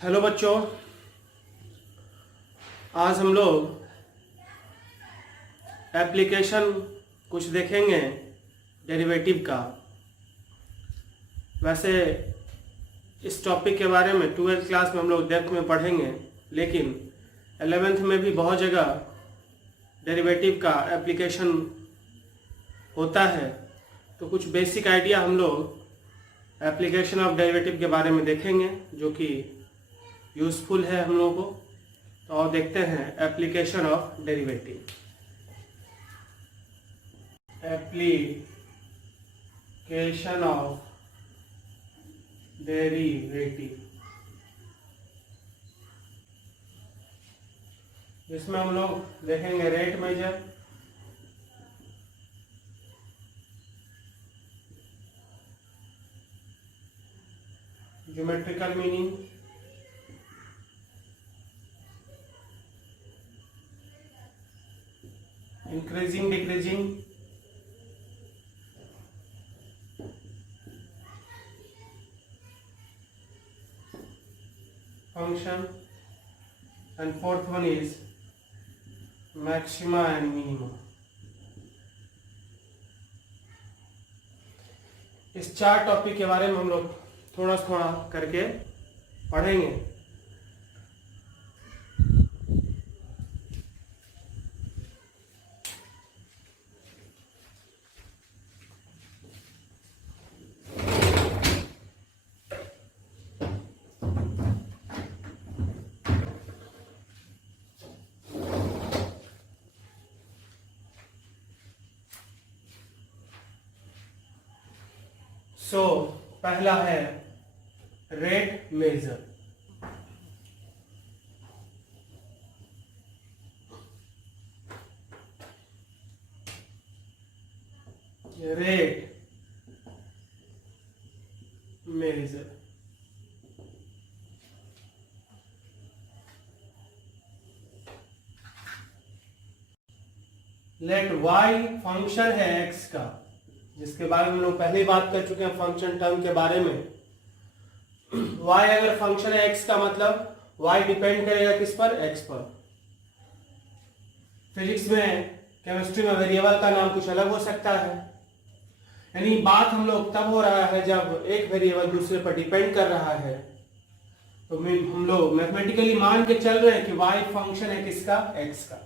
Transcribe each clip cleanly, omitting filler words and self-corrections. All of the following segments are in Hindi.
हेलो बच्चों, आज हम लोग एप्लीकेशन कुछ देखेंगे डेरिवेटिव का। वैसे इस टॉपिक के बारे में 12th क्लास में हम लोग डेप्थ में पढ़ेंगे, लेकिन 11th में भी बहुत जगह डेरिवेटिव का एप्लीकेशन होता है। तो कुछ बेसिक आइडिया हम लोग एप्लीकेशन ऑफ डेरिवेटिव के बारे में देखेंगे जो कि यूज़फुल है हम लोगों को। तो और देखते हैं application of derivative. Application of derivative, जिसमें हम लोग देखेंगे rate measure, geometrical meaning, increasing decreasing, function, and fourth one is maxima and minima। इस चार टॉपिक के बारे में हम लोग थोड़ा थोड़ा करके पढ़ेंगे। पहला है rate measure. Rate measure let y function है x का, जिसके बारे में हम लोग पहले ही बात कर चुके हैं फंक्शन टर्म के बारे में। y अगर फंक्शन है x का मतलब y डिपेंड करेगा किस पर? x पर। फिजिक्स में, केमिस्ट्री में वेरिएबल का नाम कुछ अलग हो सकता है। यानी बात हम लोग तब हो रहा है जब एक वेरिएबल दूसरे पर डिपेंड कर रहा है। तो हम लोग मैथमेटिकली मान के चल रहे हैं कि y फंक्शन है किसका? x का।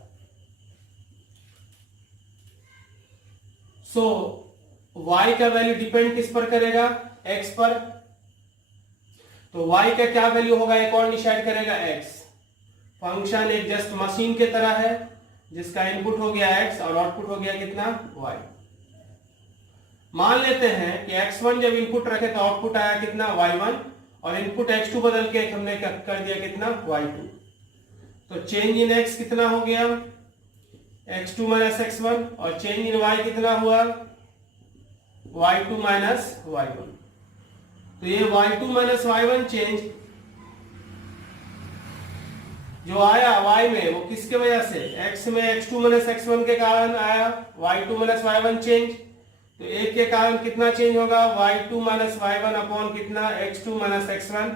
सो y का वैल्यू डिपेंड किस पर करेगा? x पर। तो y का क्या वैल्यू होगा एक और डिसाइड करेगा? x। फंक्शन एक जस्ट मशीन के तरह है जिसका इनपुट हो गया x और आउटपुट हो गया कितना? y। मान लेते हैं कि x1 जब इनपुट रखे तो आउटपुट आया कितना? y1, और इनपुट x2 बदल के हमने कर दिया कितना? y2। तो चेंज इन x कितना हो गया? x2 माइनस x1, और चेंज इन y कितना हुआ? y2 minus y1। तो ये y2 माइनस y1 चेंज जो आया y में वो किसके वजह से? x में x2 माइनस x1 के कारण आया y2 माइनस y1 चेंज। तो एक के कारण कितना चेंज होगा? y2 माइनस y1 अपॉन कितना? x2 minus x1,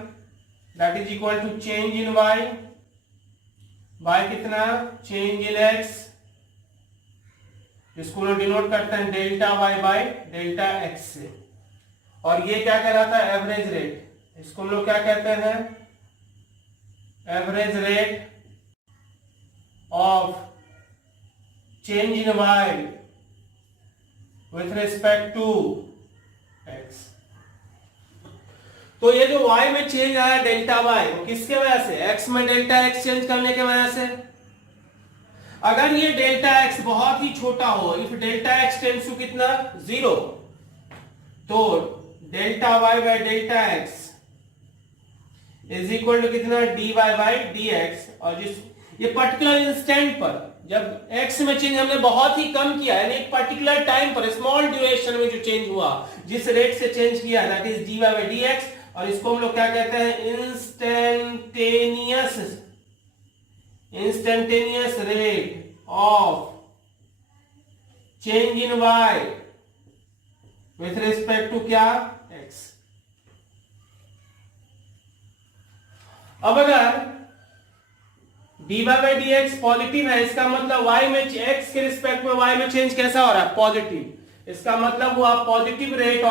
that is equal to change in y कितना? चेंज इन x, जिसको हम डिनोट करते हैं delta y by delta x से। और ये क्या कहलाता है? Average rate. इसको हम लोग क्या कहते हैं? Average rate of change in y with respect to x। तो ये जो y में चेंज आया डेल्टा y, वो किसके वजह से? x में डेल्टा x चेंज करने के वजह से। अगर ये डेल्टा x बहुत ही छोटा हो, if delta x tends to कितना? 0, तो delta y by delta x is equal to कितना? dy by dx। और जिस ये पर्टिकुलर इंस्टेंट पर जब x में चेंज हमने बहुत ही कम किया, यानी एक पर्टिकुलर टाइम पर स्मॉल ड्यूरेशन में जो चेंज हुआ, जिस रेट से चेंज किया, that is dy by dx। और इसको हम लोग क्या कहते हैं? Instantaneous rate of change in y with respect to क्या? x। अब अगर dy by D x positive है, इसका मतलब y में x के रिस्पेक्ट में y में चेंज कैसा हो रहा है? पॉजिटिव। इसका मतलब हुआ positive rate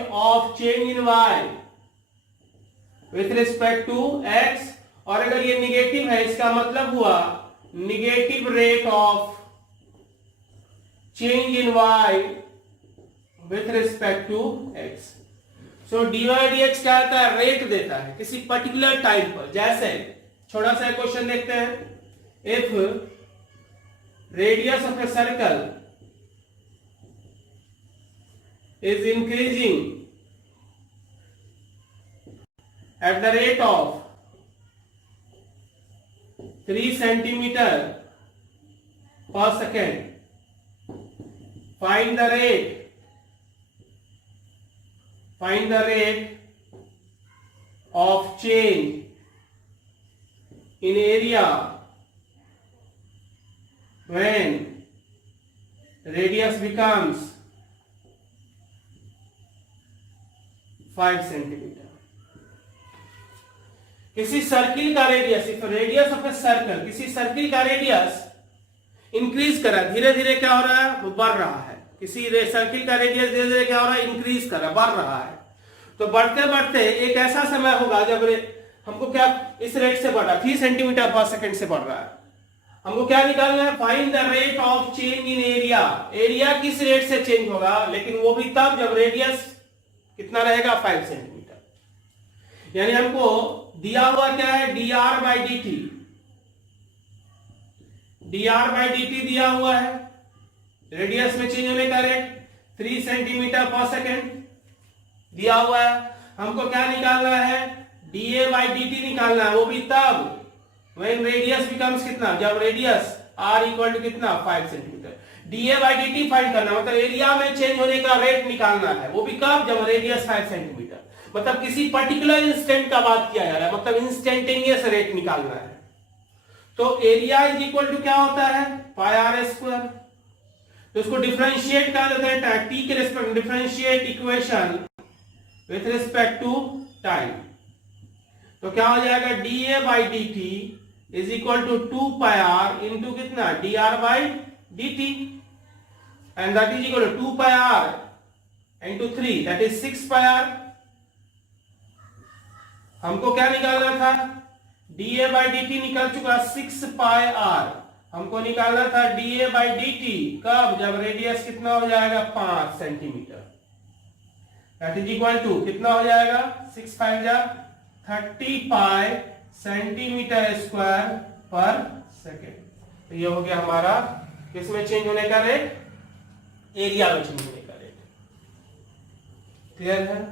of change in y with respect to x। और अगर ये निगेटिव है, इसका मतलब हुआ negative rate of change in y with respect to x। So dy d x क्या होता है? रेट देता है किसी पर्टिकुलर टाइम पर। जैसे छोटा सा क्वेश्चन देखते हैं, if radius of a circle is increasing at the rate of 3 centimeter per second, find the rate of change in area when radius becomes 5 centimeter. किसी सर्किल का radius, if radius of a circle, किसी सर्किल का रेडियस इंक्रीज कर रहा है, धीरे धीरे क्या हो रहा है? वो बढ़ रहा है। किसी सर्किल का रेडियस धीरे धीरे क्या हो रहा है? इंक्रीज कर रहा है, बढ़ रहा है। तो बढ़ते बढ़ते एक ऐसा समय होगा जब हमको क्या इस रेट से बढ़ रहा है, 3 सेंटीमीटर पर सेकेंड से बढ़ रहा है। हमको क्या निकालना है? Find the rate of change in area. Area किस रेट से चेंज होगा, लेकिन वो भी तब जब रेडियस कितना रहेगा? 5 सेंटीमीटर। यानी हमको दिया हुआ क्या है? dr by d T. dr by d T दिया हुआ है, रेडियस में चेंज होने का रेट 3 सेंटीमीटर पर सेकेंड दिया हुआ है। हमको क्या निकालना है? dA बाई डी टी निकालना है, वो भी तब when रेडियस बिकम्स कितना? जब रेडियस r इक्वल टू कितना? 5 centimetre. dA by d T find करना, मतलब एरिया में चेंज होने का रेट निकालना है, वो भी कब? जब रेडियस 5 सेंटीमीटर। मतलब किसी पर्टिकुलर इंस्टेंट का बात किया जा रहा है, मतलब इंस्टेंटेनियस रेट निकालना है। तो एरिया इज इक्वल टू क्या होता है? Pi r square. तो इसको डिफरेंशिएट कर देते हैं टी के respect, differentiate equation with respect to time. तो क्या हो जाएगा? dA by d t is equal to 2 pi r into कितना? dr by d t, and that is equal to 2 pi r into 3, that is 6 pi r. हमको क्या निकालना था? dA बाई डी टी निकल चुका 6 पाई आर। हमको निकालना था dA बाई डी टी कब? जब रेडियस कितना हो जाएगा? 5 centimetre. That is equal to कितना हो जाएगा? 6 5 जा 30 pi centimetre square per second. तो ये हो गया हमारा किस में चेंज होने का रेट? एरिया में चेंज होने का रेट। क्लियर है?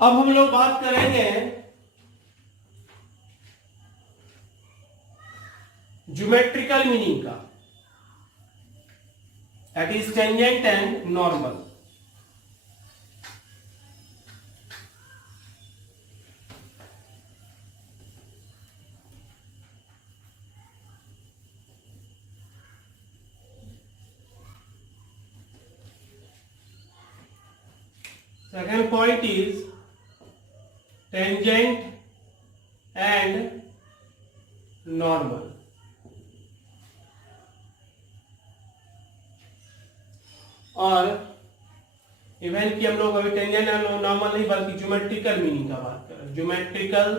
अब हम लोग बात करेंगे ज्योमेट्रिकल मीनिंग का, that is tangent and normal. Second point is tangent and normal. और इवन की हम लोग अभी टेंजेंट एंड नॉर्मल नहीं बल्कि ज्योमेट्रिकल मीनिंग का बात कर रहे हैं। Geometrical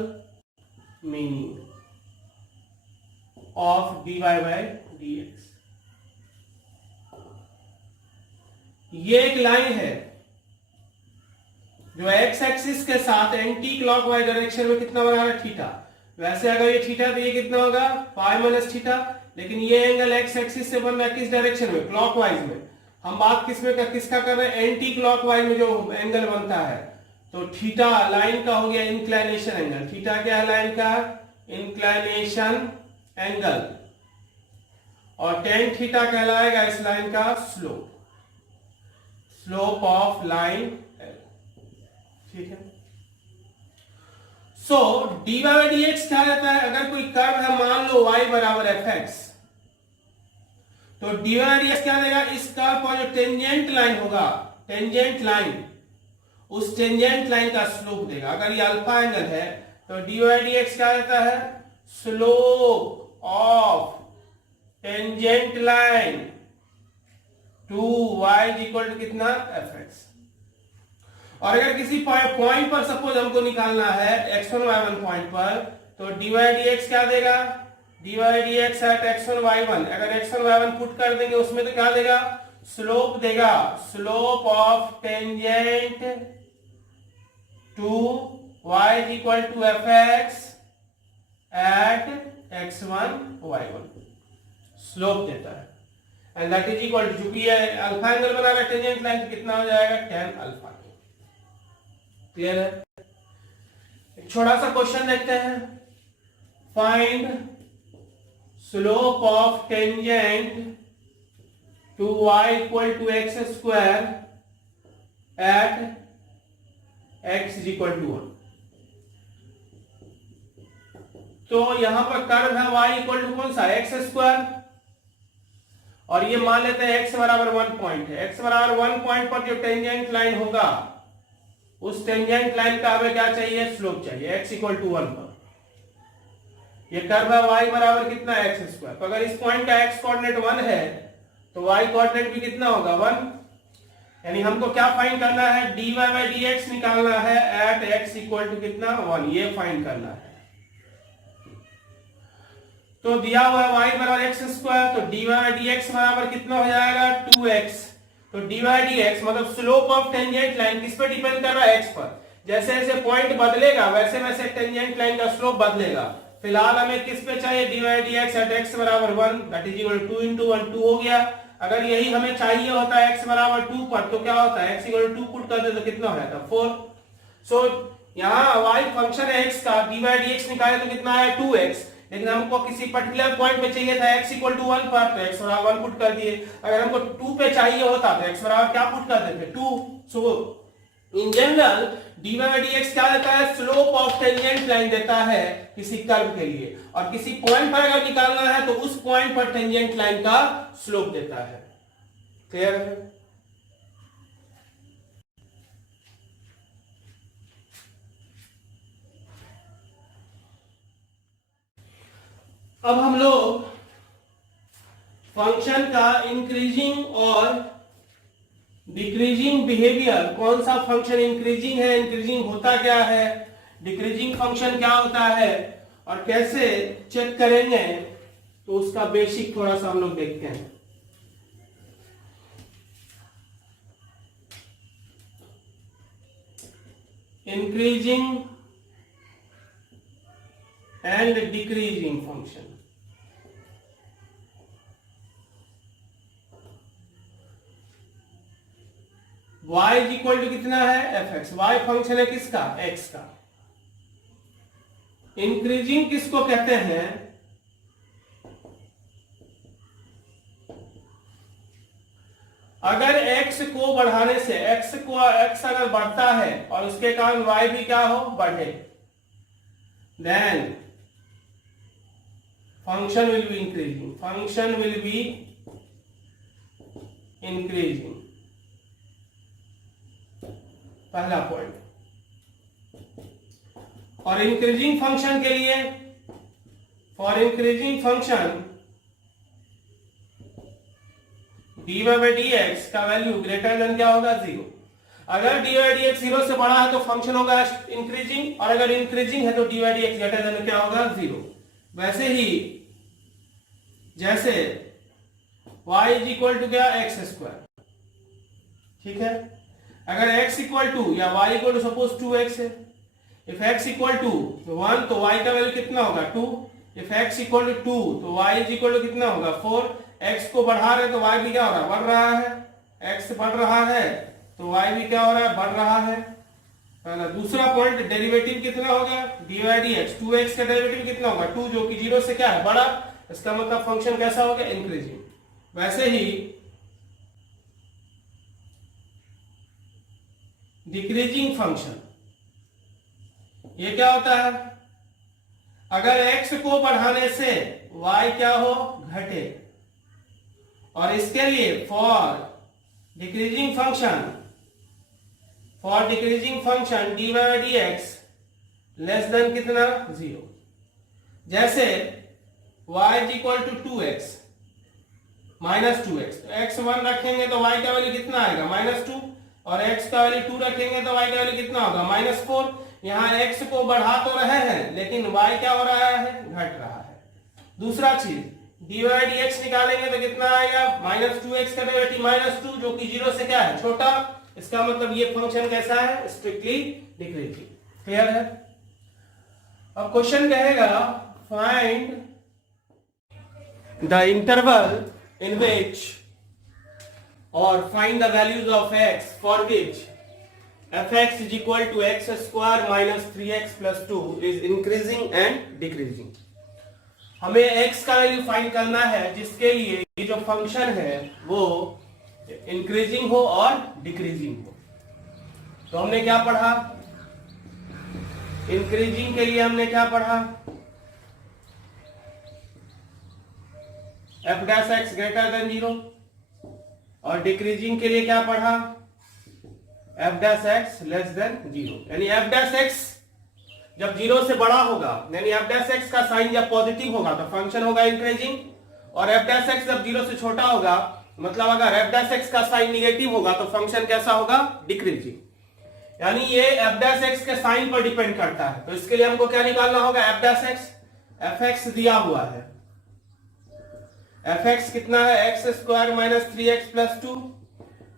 meaning of dy by D x. ये एक लाइन है जो एक्स एक्सिस के साथ एंटी क्लॉकवाइज डायरेक्शन में कितना बना रहा है? थीटा। वैसे अगर ये थीटा तो ये कितना होगा? Pi minus theta. लेकिन ये एंगल एक्स एक्सिस से बन रहा है किस डायरेक्शन में? क्लॉकवाइज में। हम बात किसका कर रहे हैं? एंटी क्लॉकवाइज में जो एंगल बनता है। तो थीटा लाइन का हो गया इंक्लाइनेशन एंगल। थीटा क्या है लाइन का? Inclination angle. और टेन थीटा कहलाएगा इस लाइन का स्लोप, स्लोप ऑफ लाइन। ठीक है। So D Y by D x क्या रहता है? अगर कोई कर्व है, मान लो y बराबर एफ एक्स, तो dy बाई डी एक्स क्या देगा, इस कर्व पर जो टेंजेंट लाइन होगा, टेंजेंट लाइन, उस टेंजेंट लाइन का स्लोप देगा। अगर ये अल्फा एंगल है तो dy बाई डी एक्स क्या देता है, slope of tangent line to y equal to कितना, fx। और अगर किसी पॉइंट पर सपोज हमको निकालना है x1 y1 पॉइंट पर, तो dy बाई डी एक्स क्या देगा, dy by D x at x1 y1, अगर x1 y1 पुट कर देंगे उसमें तो क्या देगा, स्लोप देगा, slope of tangent to y equal to fx at x1 y1, slope देता है। And that is equal to, चूंकि ये अल्फा एंगल बना रहा है टेंजेंट लाइन, तो कितना हो जाएगा, tan अल्फा। क्लियर है? एक छोटा सा क्वेश्चन देखते हैं, find slope of tangent to y equal to x square at x is equal to 1। तो यहां पर कर्व है y इक्वल टू कौन सा, एक्स स्क्वायर, और ये मान लेते हैं x बराबर 1 पॉइंट है। x बराबर 1 पॉइंट पर जो टेंजेंट लाइन होगा, उस टेंजेंट लाइन का हमें क्या चाहिए, स्लोप चाहिए, x इक्वल टू 1 पर। ये कर्व है y बराबर कितना, एक्स स्क्वायर। तो अगर इस पॉइंट का x कोऑर्डिनेट 1 है तो y कोऑर्डिनेट भी कितना होगा, 1। यानी हमको क्या फाइंड करना है, dy बाई डी एक्स निकालना है एट x इक्वल टू कितना, 1, ये फाइंड करना है। तो दिया हुआ है y बराबर एक्स स्क्वायर, तो dy बाई डी एक्स बराबर कितना हो जाएगा, 2x। तो dy बाई डी एक्स मतलब स्लोप ऑफ टेंजेंट लाइन किस पे डिपेंड कर रहा है, x पर। जैसे जैसे पॉइंट बदलेगा वैसे वैसे टेंजेंट लाइन का स्लोप बदलेगा। फिलहाल हमें किस पे चाहिए, dy by D x at x बराबर 1, that is equal to 2 into 1, 2 हो गया। अगर यही हमें चाहिए होता है x बराबर 2 पर, तो क्या होता है, x इक्वल टू 2 पुट कर दे तो कितना हो जाता, 4। सो यहाँ y फंक्शन है x का, dy बाई डी एक्स निकाले तो कितना है, 2x। लेकिन हमको किसी पर्टिकुलर पॉइंट पे चाहिए था x इक्वल टू 1 पर, तो x बराबर 1 पुट कर दिए। अगर हमको 2 पे चाहिए होता तो x बराबर क्या पुट कर देते, 2। So in general dy by D x क्या देता है, स्लोप ऑफ टेंजेंट लाइन देता है किसी कर्व के लिए, और किसी पॉइंट पर अगर निकालना है तो उस पॉइंट पर टेंजेंट लाइन का स्लोप देता है। क्लियर है? अब हम लोग फंक्शन का इंक्रीजिंग और डिक्रीजिंग बिहेवियर, कौन सा फंक्शन इंक्रीजिंग है, इंक्रीजिंग होता क्या है, डिक्रीजिंग फंक्शन क्या होता है और कैसे चेक करेंगे, तो उसका बेसिक थोड़ा सा हम लोग देखते हैं। Increasing and decreasing function. y is equal to कितना है, fx। y फंक्शन है किसका, x का। इंक्रीजिंग किसको कहते हैं, अगर x को बढ़ाने से, x अगर बढ़ता है और उसके कारण y भी क्या हो, बढ़े, then function will be increasing, function will be increasing. पहला पॉइंट। और इंक्रीजिंग फंक्शन के लिए, for increasing function dy by D x का वैल्यू ग्रेटर देन क्या होगा, 0। अगर dy बाई डी एक्स 0 से बड़ा है तो फंक्शन होगा इंक्रीजिंग, और अगर इंक्रीजिंग है तो dy by D x greater than क्या होगा, 0। वैसे ही जैसे y इज इक्वल टू क्या, एक्स स्क्वायर, ठीक है। अगर x इक्वल टू या y equal to suppose 2x है, इफ x इक्वल टू 1 तो y का वैल्यू कितना होगा, 2। इफ x इक्वल टू 2 तो y इज इक्वल टू कितना होगा, 4। x को बढ़ा रहे तो y भी क्या हो रहा है, बढ़ रहा है। x बढ़ रहा है तो y भी क्या हो रहा है, बढ़ रहा है। पहला। दूसरा पॉइंट, डेरिवेटिव कितना होगा, dy by D x, 2x का डेरिवेटिव कितना होगा, 2, जो कि 0 से क्या है, बड़ा। इसका मतलब फंक्शन कैसा हो गया, इंक्रीजिंग। वैसे ही डिक्रीजिंग फंक्शन, ये क्या होता है, अगर x को बढ़ाने से y क्या हो, घटे, और इसके लिए for decreasing function dy by dx less than कितना 0। जैसे y is equal to 2x minus 2x, तो x1 रखेंगे तो y का वैल्यू कितना आएगा -2, और x का वैल्यू 2 रखेंगे तो y का वैल्यू कितना होगा -4। यहाँ x को बढ़ा तो रहे हैं लेकिन y क्या हो रहा है, घट रहा है। दूसरा चीज dy dx निकालेंगे तो कितना आएगा -2x का डेरिवेटिव -2 जो कि 0 से क्या है, छोटा। इसका मतलब ये फंक्शन कैसा है, स्ट्रिक्टली डिक्रीजिंग। क्लियर है। अब क्वेश्चन कहेगा find the interval in which or find the values of x for which fx is equal to x square minus 3x plus 2 is increasing and decreasing। हमें x का वैल्यू फाइंड करना है जिसके लिए ये जो फंक्शन है वो इंक्रीजिंग हो और डिक्रीजिंग हो। तो हमने क्या पढ़ा, इंक्रीजिंग के लिए हमने क्या पढ़ा, f dash x greater than 0, और डिक्रीजिंग के लिए क्या पढ़ा, f dash x less than 0। यानी f डैश x जब 0 से बड़ा होगा, यानी f डैश x का साइन जब पॉजिटिव होगा तो फंक्शन होगा इंक्रीजिंग, और f डैश x जब 0 से छोटा होगा, मतलब अगर f डैश x का साइन निगेटिव होगा तो फंक्शन कैसा होगा, डिक्रीजिंग। यानी ये f डैश x के साइन पर डिपेंड करता है। तो इसके लिए हमको क्या निकालना होगा, f डैश x, fx दिया हुआ है, fx कितना है, x square minus 3x plus 2,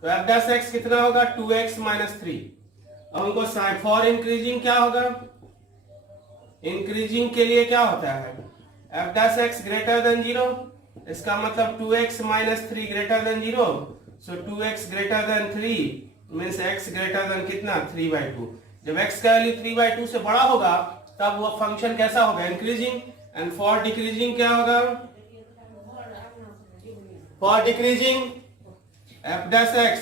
तो f डैश x कितना होगा 2x माइनस 3। अब हमको फॉर इंक्रीजिंग क्या होगा, इंक्रीजिंग के लिए क्या होता है, f dash x greater than 0, इसका मतलब 2x माइनस 3 ग्रेटर देन 0, सो 2x greater than 3 means x greater than कितना 3/2। जब x का वैल्यू 3/2 से बड़ा होगा तब वो फंक्शन कैसा होगा, इंक्रीजिंग। एंड फॉर डिक्रीजिंग क्या होगा, for decreasing f dash x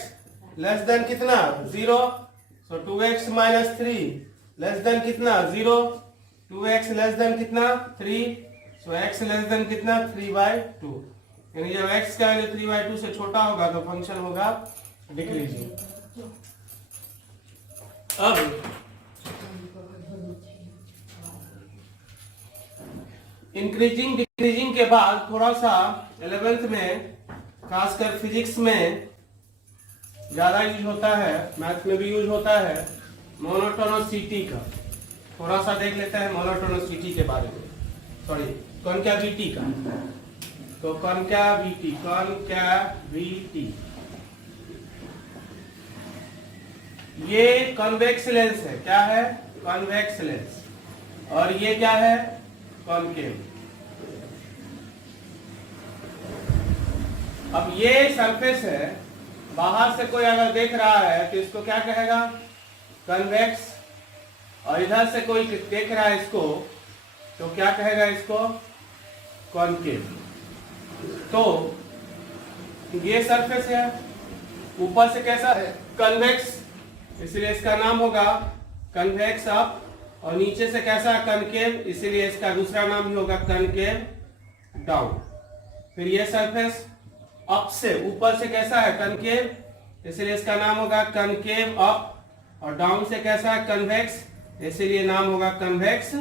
less than कितना 0, सो 2x माइनस 3 लेस देन कितना 0, 2x लेस देन कितना 3, सो x लेस देन कितना 3/2। यानी जब x का वैल्यू 3/2 से छोटा होगा तो फंक्शन होगा डिक्रीजिंग। अब इंक्रीजिंग डिक्रीजिंग के बाद थोड़ा सा 11th में खासकर फिजिक्स में ज्यादा यूज होता है, मैथ में भी यूज होता है, मोनोटोनिसिटी का। थोड़ा सा देख लेते हैं मोनोटोनिसिटी के बारे में, सॉरी कॉन्कैविटी का। तो कॉन्कैविटी ये कॉन्वेक्स लेंस है, क्या है, कॉन्वेक्स लेंस, और ये क्या है, कॉनकेव। अब ये सरफेस है, बाहर से कोई अगर देख रहा है तो इसको क्या कहेगा, कन्वेक्स, और इधर से कोई देख रहा है इसको तो क्या कहेगा, इसको कॉनकेव। तो ये सरफेस है, ऊपर से कैसा है, कन्वेक्स, इसलिए इसका नाम होगा कन्वेक्स अप, और नीचे से कैसा है, कनकेव, इसीलिए इसका दूसरा नाम भी होगा कनकेव डाउन। फिर ये सरफेस अप से, ऊपर से कैसा है, कनकेव, इसलिए इसका नाम होगा कनकेव अप, और डाउन से कैसा है, कन्वेक्स, इसीलिए नाम होगा कन्वेक्स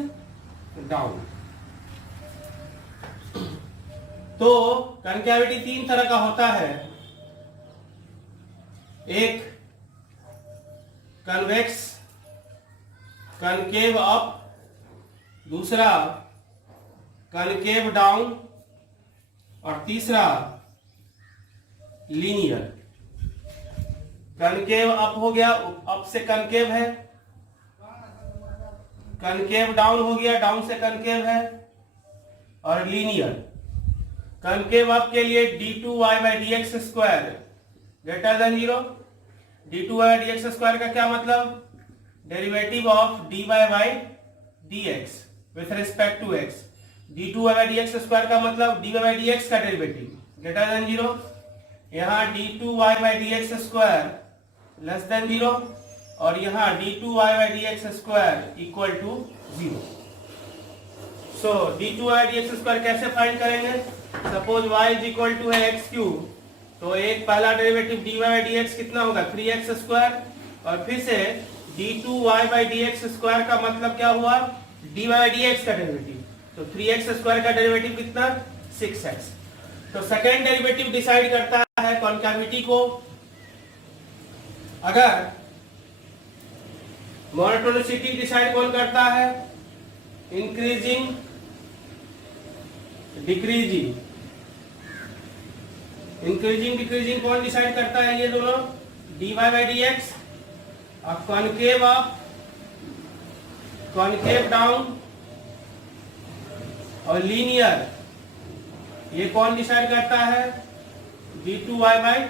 डाउन। तो कनकैविटी 3 तरह का होता है, एक कन्वेक्स, कनकेव अप, दूसरा कनकेव डाउन, और तीसरा लीनियर। कनकेव अप हो गया, अप से कनकेव है, कनकेव डाउन हो गया, डाउन से कनकेव है, और लीनियर। कनकेव अप के लिए d2y by dx square greater than 0। d2y by dx square का क्या मतलब, derivative of dy by dx with respect to x। d2y by dx square का मतलब dy बाई dx का डेरिवेटिव ग्रेटर देन 0। यहाँ d2y by dx square less than 0, और यहाँ d2y by dx square equal to 0। So d2y by dx square कैसे फाइंड करेंगे, suppose y is equal to है x क्यूब, तो एक पहला डेरिवेटिव dy बाई dx कितना होगा 3x स्क्वायर, और फिर से d2y बाई dx स्क्वायर का मतलब क्या हुआ dy बाई dx का डेरिवेटिव, तो 3x स्क्वायर का डेरिवेटिव कितना 6x। तो सेकेंड डेरिवेटिव डिसाइड करता है कॉन्केविटी को। अगर मोनोटोनिसिटी डिसाइड कौन करता है, इंक्रीजिंग डिक्रीजिंग, इंक्रीजिंग डिक्रीजिंग कौन डिसाइड करता है, ये दोनों dy बाई dx, और कॉनकेव अप कॉनकेव डाउन और लीनियर ये कौन डिसाइड करता है d2y बाई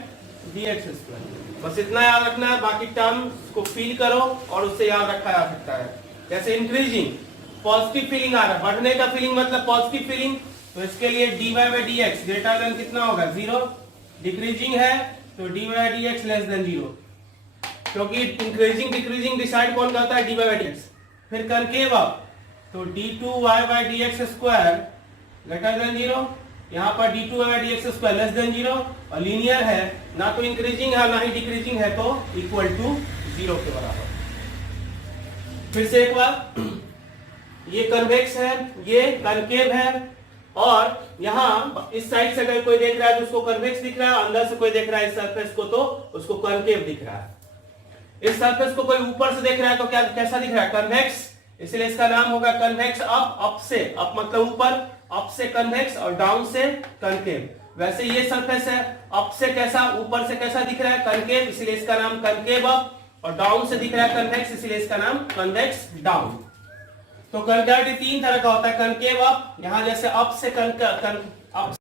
dx स्क्वायर। बस इतना याद रखना है, बाकी टर्म्स को फील करो और उससे याद रखा जा सकता है। जैसे इंक्रीजिंग पॉजिटिव फीलिंग आ रहा है, बढ़ने का फीलिंग मतलब पॉजिटिव फीलिंग, तो इसके लिए dy by dx greater than कितना होगा 0, डिक्रीजिंग है तो dy by dx less than 0, क्योंकि इंक्रीजिंग डिक्रीजिंग डिसाइड कौन करता है dy बाई dx। फिर कनकेव अप तो d2y by dx square greater than 0, यहाँ पर d2y by dx square less than 0, और लीनियर है, ना तो इंक्रीजिंग है ना ही डिक्रीजिंग है, तो इक्वल टू 0 के बराबर। फिर से एक बार, ये कन्वेक्स है, ये कनकेव है, और यहाँ इस साइड से अगर कोई देख रहा है तो उसको कन्वेक्स दिख रहा है, अंदर से कोई देख रहा है इस सरफेस को तो उसको कनकेव दिख रहा है। इस सरफेस को कोई ऊपर से देख रहा है तो क्या कैसा दिख रहा है कन्वेक्स, इसलिए इसका नाम होगा कन्वेक्स अप, अप से, अप मतलब ऊपर, अप से कन्वेक्स और डाउन से कनकेव। वैसे ये सरफेस है, अप से कैसा ऊपर से कैसा दिख रहा है कनकेव, इसलिए इसका नाम कनकेव अप, और डाउन से दिख रहा है कन्वेक्स, इसलिए इसका नाम कन्वेक्स डाउन। तो कनकेविटी तीन तरह का होता है, कनकेव अप, यहां जैसे अप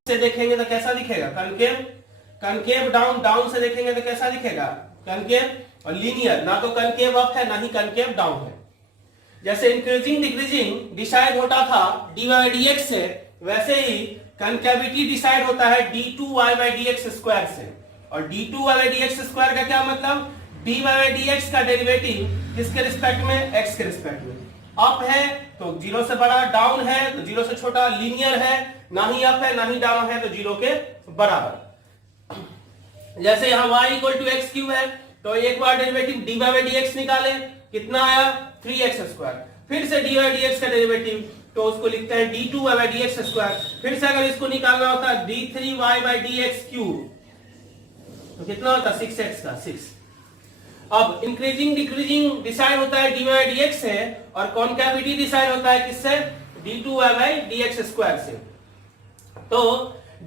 से देखेंगे तो कैसा दिखेगा कनकेव, कनकेव डाउन, डाउन से देखेंगे तो कैसा दिखेगा कनकेव, और लीनियर, ना तो कनकेव अप है ना ही कनकेव डाउन है। जैसे इंक्रीजिंग डिक्रीजिंग डिसाइड होता था dy बाई dx से, वैसे ही कनकेविटी डिसाइड होता है d2y बाई dx स्क्वायर से। और d2y बाई dx स्क्वायर का क्या मतलब, dy बाई dx का डेरिवेटिव किसके रिस्पेक्ट में, x के रिस्पेक्ट में। अप है तो 0 से बड़ा, डाउन है तो 0 से छोटा, लीनियर है, ना ही अप है ना ही डाउन है तो 0 के बराबर। जैसे यहाँ y equal to x cube है, तो एक बार डेरिवेटिव dy बाई dx निकाले, कितना आया 3x स्क्वायर, फिर से dy बाई dx का डेरिवेटिव तो उसको लिखते हैं d2y बाई dx स्क्वायर, फिर से अगर इसको निकालना होता है d3y बाई dx क्यूब, तो कितना होता है 6x का 6। अब इंक्रीजिंग डिक्रीजिंग डिसाइड होता है dy बाई dx से, और कॉनकेविटी डिसाइड होता है किससे, d2y बाई dx स्क्वायर से। तो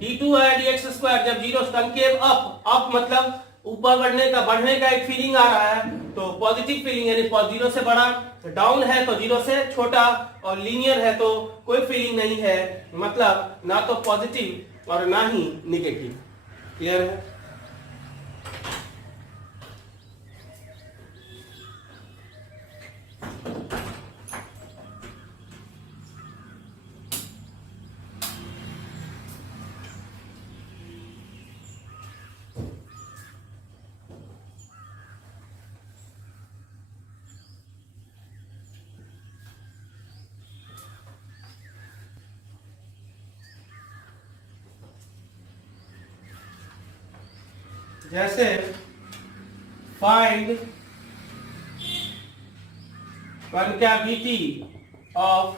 d2y बाई dx स्क्वायर जब 0 कनकेव अप, अप मतलब ऊपर बढ़ने का एक फीलिंग आ रहा है, तो पॉजिटिव फीलिंग यानी 0 से बड़ा, डाउन है तो 0 से छोटा, और लीनियर है तो कोई फीलिंग नहीं है, मतलब ना तो पॉजिटिव और ना ही निगेटिव। क्लियर है? जैसे find concavity of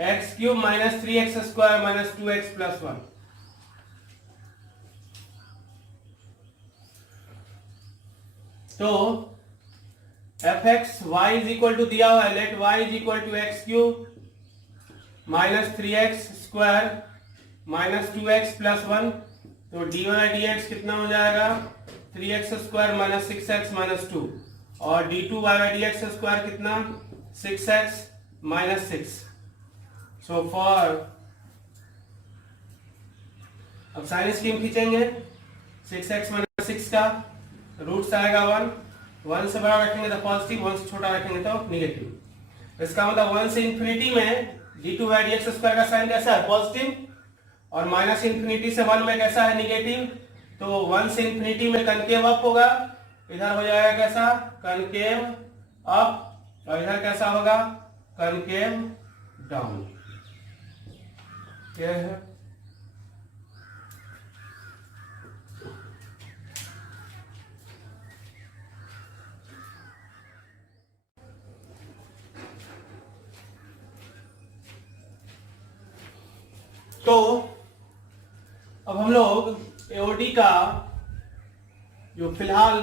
x cube minus 3x square minus 2x plus 1। तो f x y is equal to दिया हुआ है, let y is equal to x cube minus 3x square minus 2x plus 1। तो dy dx कितना हो जाएगा 3x square minus 6x minus 2, और d2y dx स्क्वायर कितना 6x माइनस 6। सो फॉर, अब साइन स्कीम खींचेंगे, 6x माइनस 6 का रूट आएगा 1, 1 से बड़ा रखेंगे तो पॉजिटिव, 1 से छोटा रखेंगे तो निगेटिव। इसका मतलब 1 से इंफिनिटी में d2 dx स्क्वायर का साइन कैसा है पॉजिटिव, और माइनस इंफिनिटी से 1 में कैसा है निगेटिव। तो 1 से इंफिनिटी में कनकेव अप होगा, इधर हो जाएगा कैसा कनकेव अप, और इधर कैसा होगा कनकेव डाउन। क्या है तो अब हम लोग एओडी का जो फिलहाल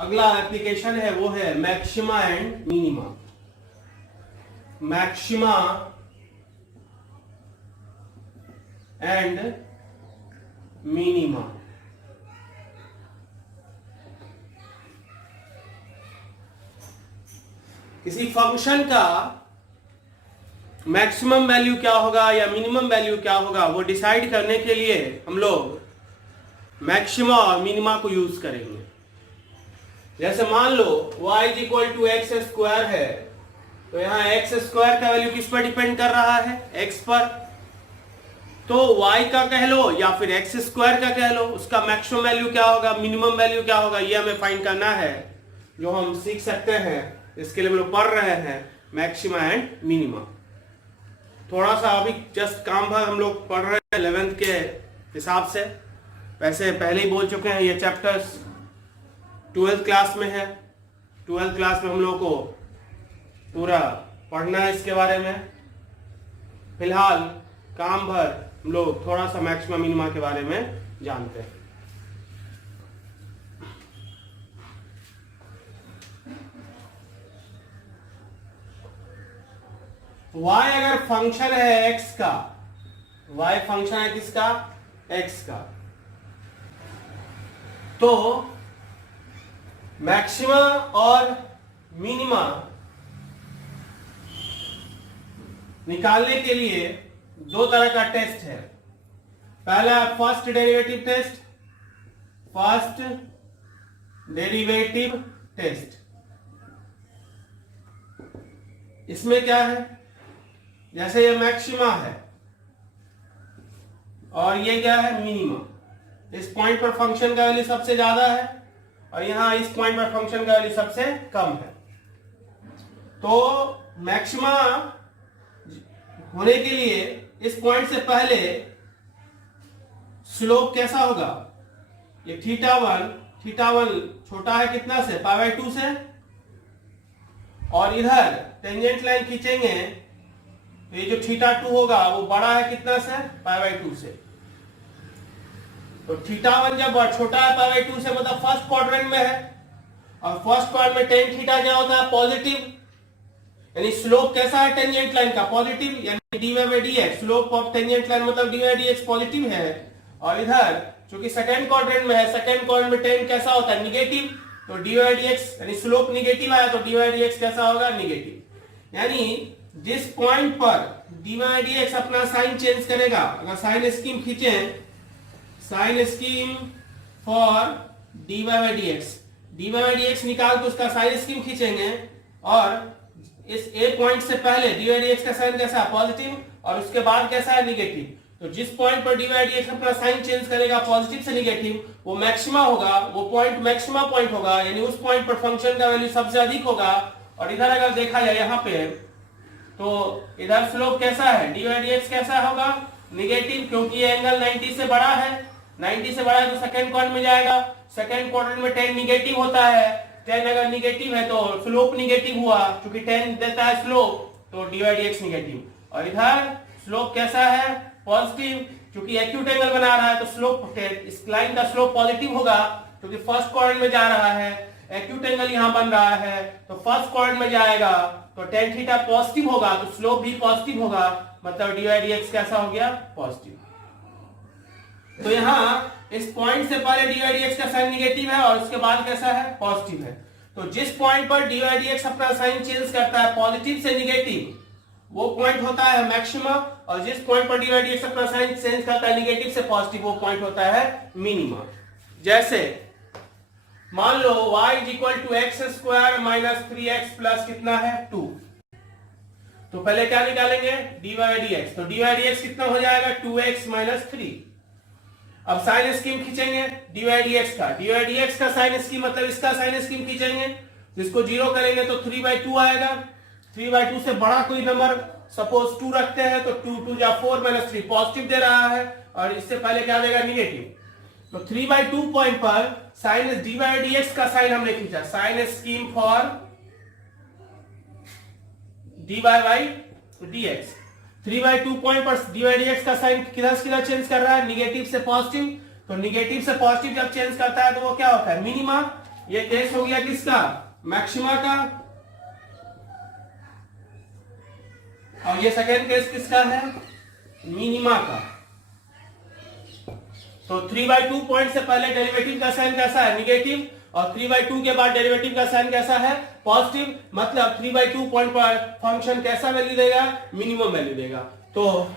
अगला एप्लीकेशन है वो है maxima and minima. Maxima and minima. किसी फंक्शन का मैक्सिमम वैल्यू क्या होगा या मिनिमम वैल्यू क्या होगा वो डिसाइड करने के लिए हम लोग मैक्सिमा और मिनिमा को यूज करेंगे। जैसे मान लो y = x² है, तो यहां x² का वैल्यू किस पर डिपेंड कर रहा है? x पर। तो y का कह लो या फिर x² का कह लो, उसका मैक्सिमम वैल्यू क्या होगा, मिनिमम वैल्यू क्या होगा, ये हमें फाइंड करना है, जो हम सीख सकते हैं। इसके लिए हम लोग पढ़ रहे हैं मैक्सिमा एंड मिनिमा। थोड़ा सा अभी जस्ट काम भर हम लोग पढ़ रहे हैं 11th के हिसाब से। वैसे पहले ही बोल चुके हैं ये चैप्टर्स 12th क्लास में है। 12th क्लास में हम लोग को पूरा पढ़ना है इसके बारे में। फिलहाल काम भर हम लोग थोड़ा सा मैक्सिमा मिनिमा के बारे में जानते हैं। y अगर फंक्शन है x का, y फंक्शन है किसका? x का, तो मैक्सिमा और मिनिमा निकालने के लिए दो तरह का टेस्ट है। पहला first derivative test, first derivative test. इसमें क्या है, जैसे ये मैक्सिमा है और ये क्या है? मिनिमा। इस पॉइंट पर फंक्शन का वैल्यू सबसे ज्यादा है और यहां इस पॉइंट पर फंक्शन का वैल्यू सबसे कम है। तो मैक्सिमा होने के लिए इस पॉइंट से पहले स्लोप कैसा होगा? ये θ1 छोटा है कितना से? π/2 से। और इधर टेंजेंट लाइन खींचेंगे तो ये जो θ2 होगा वो बड़ा है कितना से? π/2 से। तो θ1 जब छोटा है π/2 से, मतलब फर्स्ट क्वाड्रेंट में है, और फर्स्ट क्वाड्रेंट में tan थीटा क्या होता है? पॉजिटिव। यानी स्लोप कैसा है टेंजेंट लाइन का? पॉजिटिव, यानी dy/dx। Slope of tangent line मतलब dy/dx पॉजिटिव है। और इधर चूंकि सेकंड क्वाड्रेंट में है, सेकंड क्वाड्रेंट में tan कैसा होता है? निगेटिव। तो dy/dx यानी स्लोप निगेटिव आया तो dy/dx कैसा होगा? निगेटिव। यानी जिस पॉइंट पर dy/dx अपना साइन चेंज करेगा, अगर साइन स्कीम खींचे, साइन स्कीम फॉर dy/dx निकाल के उसका साइन स्कीम खींचेंगे, और इस ए पॉइंट से पहले dy/dx का साइन कैसा है? पॉजिटिव, और उसके बाद कैसा है? निगेटिव। तो जिस पॉइंट पर dy/dx अपना साइन चेंज करेगा पॉजिटिव से निगेटिव, वो मैक्सिमा होगा, वो पॉइंट मैक्सिमा पॉइंट होगा, यानी उस पॉइंट पर फंक्शन का वैल्यू सबसे अधिक होगा। और इधर अगर देखा जाए यहाँ पे, तो इधर स्लोप कैसा है? dy/dx कैसा होगा? निगेटिव, क्योंकि ये एंगल 90 से बड़ा है। 90 से बड़ा है तो सेकंड क्वाड्रेंट में जाएगा। सेकंड क्वाड्रेंट में tan निगेटिव होता है। tan अगर निगेटिव है तो स्लोप निगेटिव हुआ, क्योंकि tan देता है स्लोप, तो dy/dx निगेटिव। और इधर स्लोप कैसा है? पॉजिटिव, क्योंकि एक्यूट एंगल बना रहा है तो स्लोप, इस लाइन का स्लोप पॉजिटिव होगा, क्योंकि फर्स्ट क्वाड्रेंट में जा रहा है। एक्यूट एंगल यहां बन रहा है तो फर्स्ट क्वाड्रेंट में जाएगा, तो tan थीटा पॉजिटिव होगा तो स्लोप भी पॉजिटिव होगा, मतलब dy/dx कैसा हो गया? पॉजिटिव। तो यहां इस पॉइंट से पहले dy/dx का साइन निगेटिव है और उसके बाद कैसा है? पॉजिटिव है। तो जिस पॉइंट पर dy/dx अपना साइन चेंज करता है पॉजिटिव से निगेटिव, वो पॉइंट होता है मैक्सिमा, और जिस पॉइंट पर dy/dx अपना साइन चेंज करता है निगेटिव से पॉजिटिव, वो पॉइंट होता है मिनिमा। जैसे मान लो y = x² - 3x प्लस कितना है? 2। तो पहले क्या निकालेंगे? dy/dx। तो dy/dx कितना हो जाएगा? 2x - 3। अब साइन स्कीम खींचेंगे dy/dx का। dy/dx का साइन स्कीम मतलब इसका साइन स्कीम खींचेंगे, जिसको 0 करेंगे तो 3/2 आएगा। 3/2 से बड़ा कोई नंबर सपोज 2 रखते हैं तो 2 2 जा 4 - 3 पॉजिटिव दे रहा है, और इससे पहले क्या देगा? निगेटिव। तो 3/2 पॉइंट पर साइन dy/dx का साइन हमने खींचा, sign scheme for dy/dx। 3/2 point पर dydx का साइन किधर से किधर चेंज कर रहा है, निगेटिव से पॉजिटिव। तो निगेटिव से पॉजिटिव जब चेंज करता है तो वो क्या होता है, मिनिमा। ये केस हो गया किसका, मैक्सिमा का। और ये सेकेंड केस किसका है, मिनिमा का। तो 3/2 पॉइंट से पहले डेरिवेटिव का साइन कैसा है, निगेटिव, और 3/2 के बाद डेरिवेटिव का साइन कैसा है, पॉजिटिव। मतलब 3/2 पॉइंट पर फंक्शन कैसा वैल्यू देगा, मिनिमम वैल्यू देगा। तो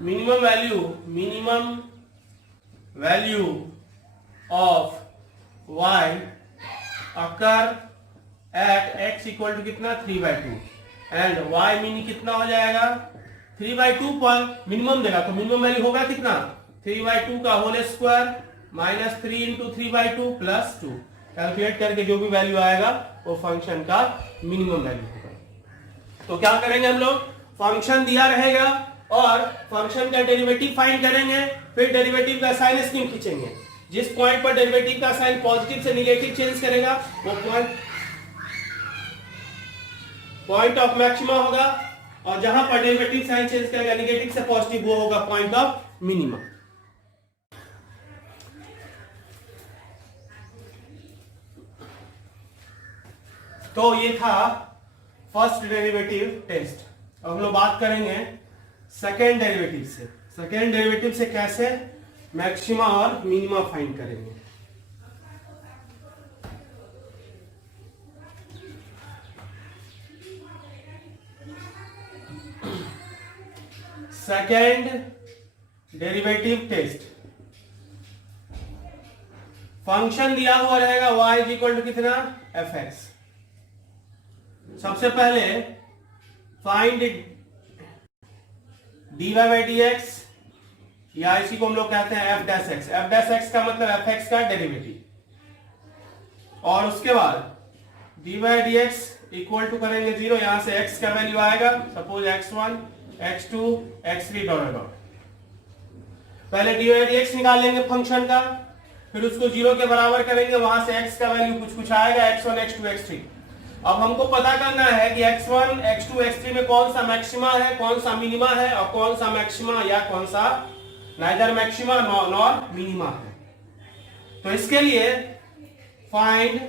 minimum value of y occur at x equal to कितना, 3/2, एंड y मिनी कितना हो जाएगा, 3/2 पर मिनिमम देगा। तो मिनिमम वैल्यू होगा कितना, 3/2 का whole square minus 3 into 3/2 plus 2। Calculate करके जो भी वैल्यू आएगा वो फंक्शन का मिनिमम वैल्यू होगा। तो क्या करेंगे हम लोग, फंक्शन दिया रहेगा और फंक्शन का डेरिवेटिव फाइंड करेंगे, फिर डेरिवेटिव का साइन स्कीम खींचेंगे। जिस पॉइंट पर डेरिवेटिव का साइन पॉजिटिव से निगेटिव चेंज करेगा वो पॉइंट ऑफ मैक्सिमा होगा, और जहां पर डेरिवेटिव साइन चेंज करेगा निगेटिव से पॉजिटिव वो होगा पॉइंट ऑफ मिनिमा। तो ये था फर्स्ट डेरिवेटिव टेस्ट। अब हम लोग बात करेंगे सेकेंड डेरिवेटिव से। सेकेंड डेरिवेटिव से कैसे मैक्सिमा और मिनिमा फाइंड करेंगे। सेकेंड डेरिवेटिव टेस्ट, फंक्शन दिया हुआ रहेगा y इज इक्वल टू कितना, fx। सबसे पहले फाइंड dy बाई dx, या इसी को हम लोग कहते हैं f dash x। f dash x का मतलब fx का डेरिवेटिव, और उसके बाद dy by dx equal to करेंगे 0। यहां से x का वैल्यू आएगा suppose x1 x2 x3 dot dot. पहले dy बाई dx निकाल लेंगे फंक्शन का, फिर उसको 0 के बराबर करेंगे, वहां से x का वैल्यू कुछ आएगा x1 x2 x3। अब हमको पता करना है कि x1 x2 x3 में कौन सा मैक्सिमा है, कौन सा मिनिमा है, और कौन सा मैक्सिमा या कौन सा नाइदर मैक्सिमा नॉर मिनिमा है। तो इसके लिए find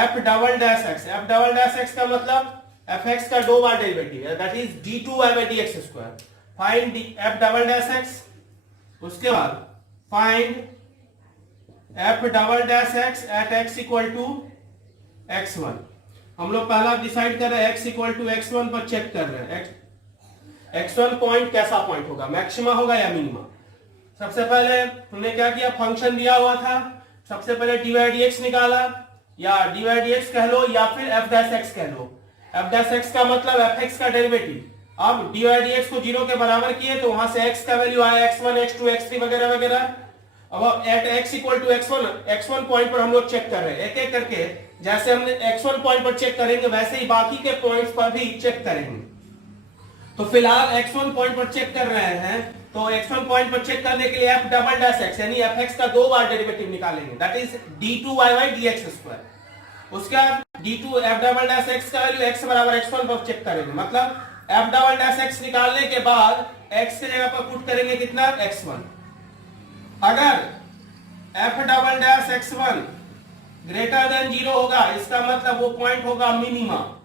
f double dash x। f double dash x का मतलब fx का 2 बार डेरिवेटिव है, that is d2y by dx square. Find f double dash x, उसके बाद find f double dash x at x equal to x1। हम लोग पहला डिसाइड कर रहे हैं x इक्वल टू x1 पर चेक कर रहे हैं x1 पॉइंट कैसा पॉइंट होगा, मैक्सिमा होगा या मिनिमा। सबसे पहले हमने क्या किया, फंक्शन दिया हुआ था, सबसे पहले dy dx निकाला, या dy dx कह लो या फिर f डैश x कह लो। f डैश x का मतलब fx का डेरिवेटिव। अब dy dx को 0 के बराबर किए तो वहां से x का वैल्यू आया x1 x2 x3 वगैरह वगैरह। अब at x equal to x1 point पर हम लोग चेक कर रहे हैं, एक एक करके। जैसे हमने x1 पॉइंट पर चेक करेंगे वैसे ही बाकी के पॉइंट्स पर भी चेक करेंगे। तो फिलहाल x1 पॉइंट पर चेक कर रहे हैं, तो x1 पॉइंट पर चेक करने के लिए f डबल डैश x यानी fx का 2 बार डेरिवेटिव निकालेंगे, that is d2y by dx square. उसके बाद d2 f double dash x का वैल्यू x बराबर x1 पर चेक करेंगे, मतलब f डबल डैश x निकालने के बाद x की जगह पर पुट करेंगे कितना, x1। अगर f double dash x1 greater than 0 होगा, इसका मतलब वो पॉइंट होगा मिनिमा।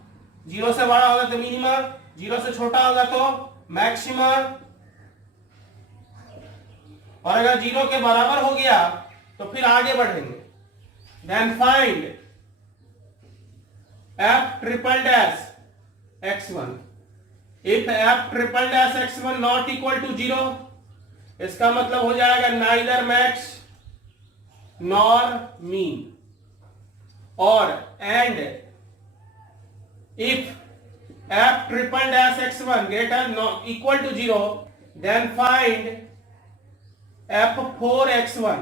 0 से बड़ा होगा तो मिनिमा, 0 से छोटा होगा तो मैक्सिमा, और अगर 0 के बराबर हो गया तो फिर आगे बढ़ेंगे। Then find f triple dash x1। If f triple dash x1 not equal to 0, इसका मतलब हो जाएगा नाइदर मैक्स नॉर मीन, और and if f triple dash x1 greater equal to 0, then find f4x1।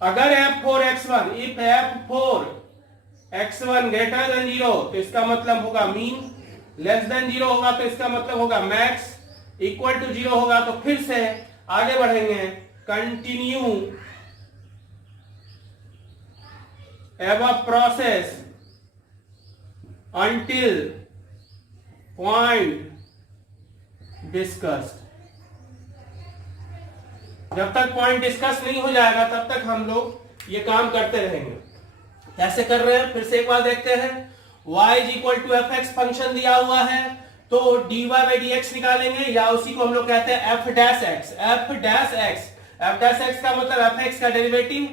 अगर f4x1 if f4x1 greater than 0 तो इसका मतलब होगा मीन, लेस देन 0 होगा तो इसका मतलब होगा मैक्स, इक्वल टू 0 होगा तो फिर से आगे बढ़ेंगे, continue ever process until point discussed। जब तक पॉइंट डिस्कस नहीं हो जाएगा तब तक हम लोग ये काम करते रहेंगे। कैसे कर रहे हैं फिर से एक बार देखते हैं। y is equal to f x function दिया हुआ है तो dy बाई डी एक्स निकालेंगे या उसी को हम लोग कहते हैं F dash x. F dash x, F dash x का मतलब एफ एक्स का डेरिवेटिव,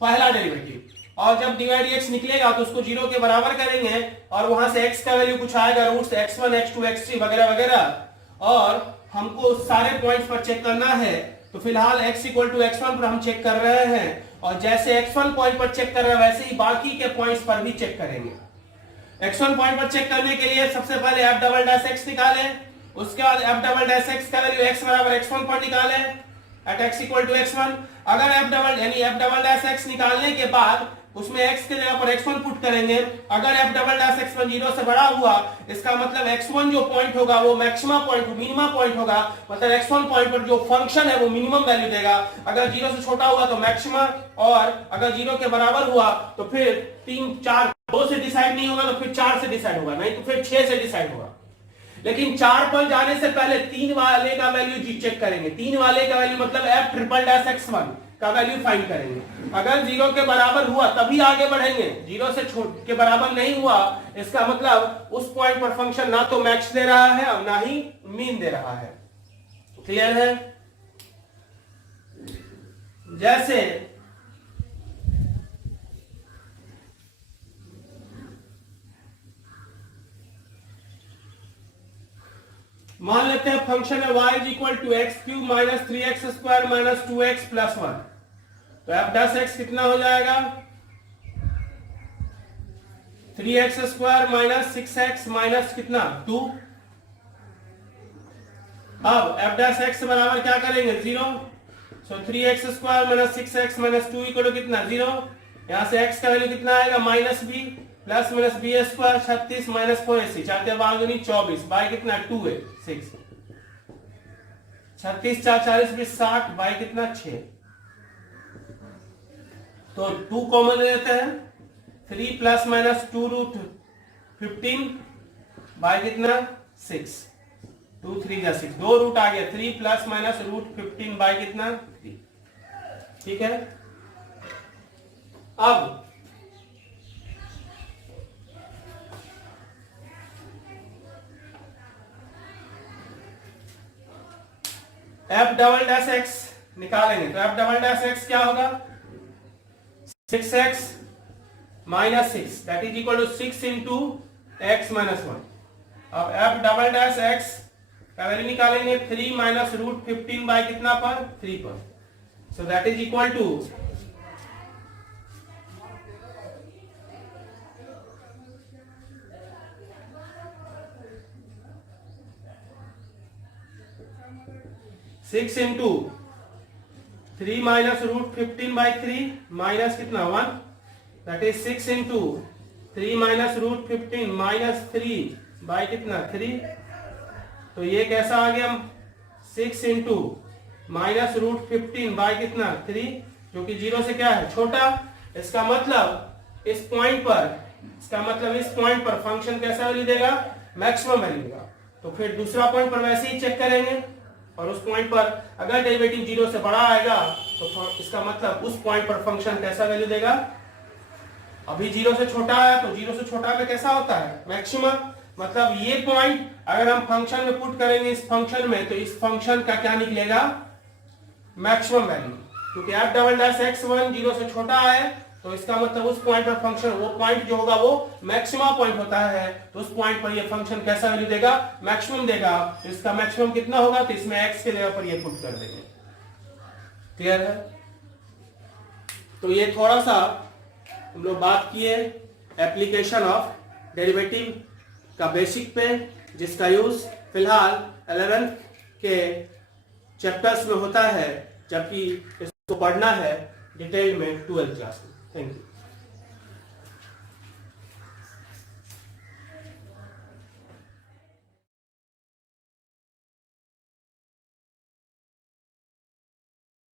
पहला डेरिवेटिव, और जब dy dx निकलेगा तो उसको जीरो के बराबर करेंगे और वहां से x का वैल्यू कुछ आएगा रूट्स x1 x2 x3 वगैरह वगैरह, और हमको सारे पॉइंट्स पर चेक करना है। तो फिलहाल x इक्वल टू x1 पर हम चेक कर रहे हैं और जैसे x1 पॉइंट पर चेक कर रहे हैं वैसे ही बाकी के पॉइंट्स पर भी चेक करेंगे। x1 पॉइंट पर चेक करने के लिए सबसे पहले f डबल डैश x निकालें, उसके बाद f डबल डैश x का वैल्यू x बराबर x1 पर निकालें eight x equal to x1। अगर f डबल यानी f डबल डैश x निकालने के बाद उसमें x के जगह पर x1 पुट करेंगे। अगर f double dash x1 zero से बड़ा हुआ इसका मतलब x1 जो पॉइंट होगा वो मैक्सिमम पॉइंट, मिनिमम पॉइंट होगा, मतलब x1 पॉइंट पर जो फंक्शन है वो मिनिमम वैल्यू देगा। अगर जीरो से छोटा हुआ तो मैक्सिमम, और अगर जीरो के बराबर हुआ तो फिर 3 4 2 से डिसाइड नहीं होगा तो फिर 4 से डिसाइड होगा, नहीं तो फिर 6 से डिसाइड होगा। लेकिन 4 पर जाने से पहले 3 वाले का वैल्यू चेक करेंगे। 3 वाले का वैल्यू मतलब f ट्रिपल डैश x1 का वैल्यू फाइंड करेंगे। अगर जीरो के बराबर हुआ तभी आगे बढ़ेंगे, जीरो से के बराबर नहीं हुआ इसका मतलब उस पॉइंट पर फंक्शन ना तो मैक्स दे रहा है और ना ही मीन दे रहा है। क्लियर है? जैसे मान लेते हैं फंक्शन है y is equal to x cube minus 3x square minus 2x plus 1, तो f डैश x कितना हो जाएगा 3x square minus 6x minus कितना 2। अब f डैश x बराबर क्या करेंगे 0, so 3x square minus 6x minus 2 equal to कितना 0। यहां से x का वैल्यू कितना आएगा minus b plus minus b square 36 minus 4ac, चाहते हैं बार 24 बाई कितना 2 है 6, 36 4 40 20 60 बाई कितना 6, तो 2 कॉमन ले लेते हैं 3 प्लस माइनस 2 रूट 15 बाई कितना 6, 2 3 जा 6, 2 रूट आ गया 3 प्लस माइनस रूट 15 बाई कितना 3। ठीक है, अब f डबल डैश x निकालेंगे तो f डबल डैश x क्या होगा 6x minus 6 that is equal to 6 into x minus 1। अब f डबल डैश x का वैल्यू निकालेंगे 3 माइनस रूट 15 बाय कितना पर 3 पर, so that is equal to six into 3 minus root 15 by 3 minus कितना 1, that is 6 into 3 minus root 15 minus 3 by कितना 3। तो ये कैसा आ गया 6 इंटू माइनस रूट 15 बाई कितना 3, जो कि जीरो से क्या है छोटा। इसका मतलब इस पॉइंट पर फंक्शन कैसा वैल्यू देगा मैक्सिमम वैल्यू देगा। तो फिर दूसरा पॉइंट पर वैसे ही चेक करेंगे और उस पॉइंट पर अगर डेरिवेटिव जीरो से बड़ा आएगा तो इसका मतलब उस पॉइंट पर फंक्शन कैसा वैल्यू देगा। अभी जीरो से छोटा है तो जीरो से छोटा में कैसा होता है मैक्सिमम, मतलब ये पॉइंट अगर हम फंक्शन में पुट करेंगे इस फंक्शन में तो इस फंक्शन का क्या निकलेगा मैक्सिमम वैल्यू, क्योंकि f double dash x1 zero से छोटा है तो इसका मतलब उस पॉइंट पर फंक्शन वो पॉइंट जो होगा वो मैक्सिमम पॉइंट होता है, तो उस पॉइंट पर ये फंक्शन कैसा वैल्यू देगा मैक्सिमम देगा। तो इसका मैक्सिमम कितना होगा तो इसमें x के जगह पर ये पुट कर देंगे। क्लियर है? तो ये थोड़ा सा हम लोग बात किए एप्लीकेशन ऑफ डेरिवेटिव का बेसिक पे, जिसका यूज फिलहाल 11th के चैप्टर्स में होता है, जबकि इसको पढ़ना है डिटेल में 12th क्लास में। Thank you.